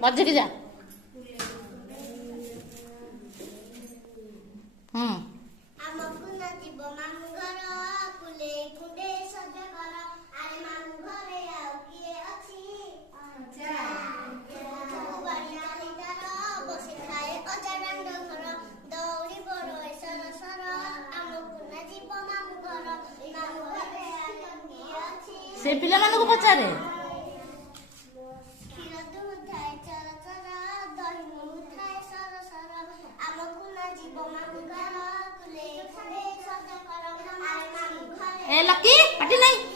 ମଝିକି ଯା। ଆମକୁ ନା ଯିବ ମାମୁଁ ଘର କୁଲେ କୁଣ୍ଡେ ସଜ କର ଆରେ ମାମୁଁ ଘରେ ଆଉ କିଏ ଅଛି ବାଡ଼ି ଚାଲି ତାର ବସିଥାଏ ଅଜା ଡାଣ୍ଡ ଘର ଦଉଡ଼ି ବଡ଼ ସର ସର ଆମକୁ ନା ଯିବ ମାମୁଁ ଘର ମାମୁଁ ଘରେ ଆଉ କିଏ ଅଛି ସେ ପିଲାମାନଙ୍କୁ ପଚାରେ। କ୍ଷୀର ଦୁହୁଥାଏ ଚର ଚର ଦହି ଦୁହୁଥାଏ ସର ସର ଆମକୁ ନା ଯିବ ମାମୁଁ ଘର କୁଲେ କୁଣ୍ଡେ ସଜ କର ଆରେ ମାମୁଁ ଘରେ ଏ ଲକି ପାଟି ନାହିଁ।